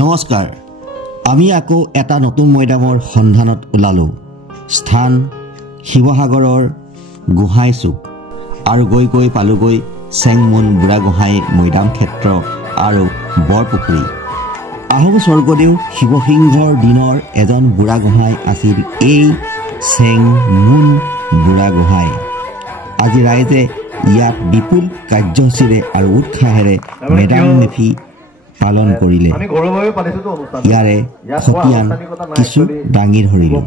নমস্কাৰ আমি আকৌ এটা নতুন মৈদামৰ সন্ধানত ওলালো স্থান শিৱসাগৰৰ গোহাঁইচুক আৰু গৈ গৈ পালোগৈ চেংমুন বুঢ়াগোহাঁই মৈদাম ক্ষেত্ৰ আৰু বৰপুখুৰী আহোম স্বৰ্গদেউ শিৱসিংহৰ দিনৰ এজন বুঢ়াগোহাঁই আছিল এই চেংমুন বুঢ়াগোহাঁই আজি ৰাইজে ইয়াত বিপুল কাৰ্যসূচীৰে আৰু উৎসাহেৰে মেডাম মেফি পালন কৰিলে ইয়াৰে খতিয়ান কিছু দাঙি ধৰিলে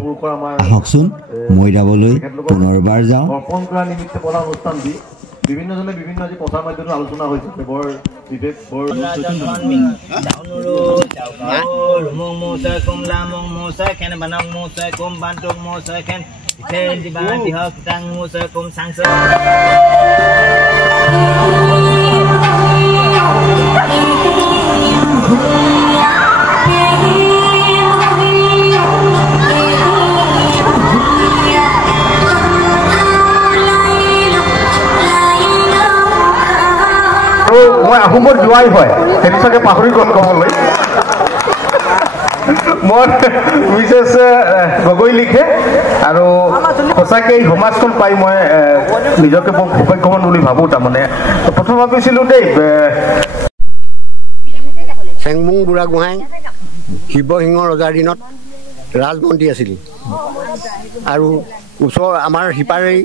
আহকচোন মৈদামলৈ পুনৰবাৰ যাওঁ বিভিন্ন জনে বিভিন্ন আজি প্ৰচাৰ মাধ্যমত আলোচনা হৈছে বৰ বিবেক বৰ মই আহোমৰ জোৱাই হয় সেইটো চাগে পাহৰি গ'ল ক'বলৈ মই মিছেছ গগৈ লিখে আৰু সঁচাকৈ এই সমাজখন পাই মই নিজকে বৰ সৌভাগ্যৱান বুলি ভাবোঁ তাৰমানে প্ৰথম ভাবিছিলোঁ দেই চেংমুং বুঢ়াগোহাঁই শিৱসিংহ ৰজাৰ দিনত ৰাজমন্ত্ৰী আছিল আৰু ওচৰ আমাৰ সিপাৰেই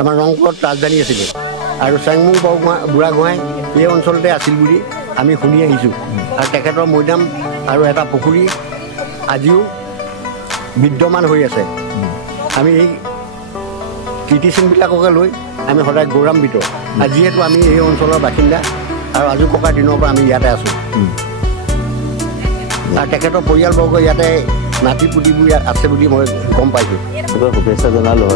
আমাৰ ৰংপুৰত ৰাজধানী আছিলে আৰু চেংমুং বুঢ়াগোহাঁই এই অঞ্চলতে আছিল বুলি আমি শুনি আহিছোঁ আৰু তেখেতৰ মৈদাম আৰু এটা পুখুৰী আজিও বিদ্যমান হৈ আছে আমি এই কীৰ্তিচিহ্নবিলাককে লৈ আমি সদায় গৌৰৱান্বিত আৰু যিহেতু আমি এই অঞ্চলৰ বাসিন্দা আৰু আজু ককাৰ দিনৰ পৰা আমি ইয়াতে আছোঁ আৰু তেখেতৰ পৰিয়ালবৰ্গ ইয়াতে নাতি পুতিবোৰ ইয়াত আছে বুলি মই গম পাইছোঁ শুভেচ্ছা জনালোঁ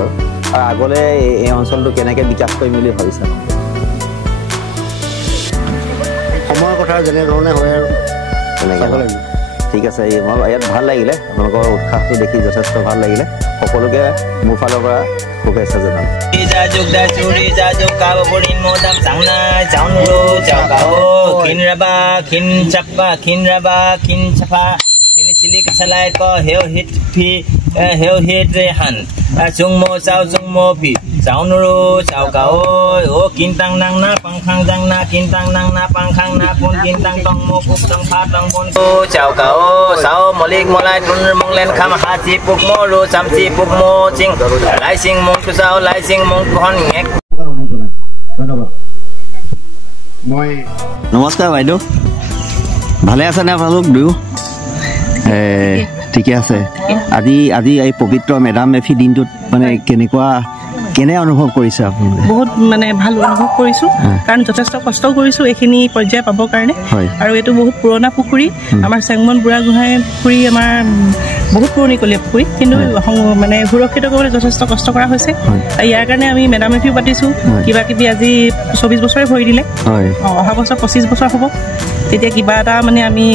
আৰু আগলৈ এই অঞ্চলটো কেনেকৈ বিকাশ কৰিম বুলি ভাবিছা সময়ৰ কথা যেনেধৰণে হয় আৰু তেনেকৈ লাগিব ঠিক আছে মই ইয়াত ভাল লাগিলে আপোনালোকৰ উৎসাহটো দেখি যথেষ্ট ভাল লাগিলে সকলোকে মোৰ ফালৰ পৰা শুভেচ্ছা জনাওঁ Silik salai ko heo hit han chung mo pi chao nuru chao ka oi o kintang nang na pangkhang dang na kintang nang na pangkhang na pun kintang tong mo puk tang pha tang pun o chao ka o sao molik molai tun mong len kham ha chi puk mo ru cham chi puk mo ching lai sing mong tu sao lai sing mong kon ngek মই নমস্কাৰ বাইদেউ ভালে আছে নে আপোনালোক দুয়ো ঠিকে আছে আজি এই পবিত্ৰ মেডাম মেফি দিনটোত মানে কেনে অনুভৱ কৰিছে আপুনি বহুত মানে ভাল অনুভৱ কৰিছোঁ কাৰণ যথেষ্ট কষ্ট কৰিছোঁ এইখিনি পৰ্যায় পাবৰ কাৰণে আৰু এইটো বহুত পুৰণা পুখুৰী আমাৰ চেংমুন বুঢ়াগোহাঁই পুখুৰী আমাৰ বহুত পুৰণিকলীয়া পুখুৰী কিন্তু মানে সুৰক্ষিত কৰিবলৈ যথেষ্ট কষ্ট কৰা হৈছে ইয়াৰ কাৰণে আমি মেডাম মেফিও পাতিছোঁ কিবা কিবি আজি 24 বছৰে ভৰি দিলে অহা বছৰ 25 বছৰ হ'ব তেতিয়া কিবা এটা মানে আমি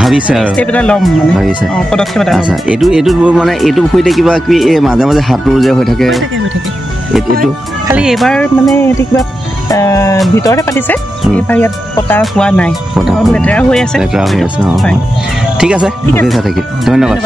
ভাবিছে ষ্টেপ এটা ল'ম ভাবিছে পদক্ষেপ এটা এইটো মানে এইটো পুখুৰীতে কিবা কিবি মাজে মাজে সাঁতোৰ যে হৈ থাকে এইটো খালি এইবাৰ মানে এইটো কিবা ভিতৰতে পাতিছে এইবাৰ ইয়াত পতা হোৱা নাই লেতেৰা হৈ আছে ঠিক আছে শুভেচ্ছা থাকিল ধন্যবাদ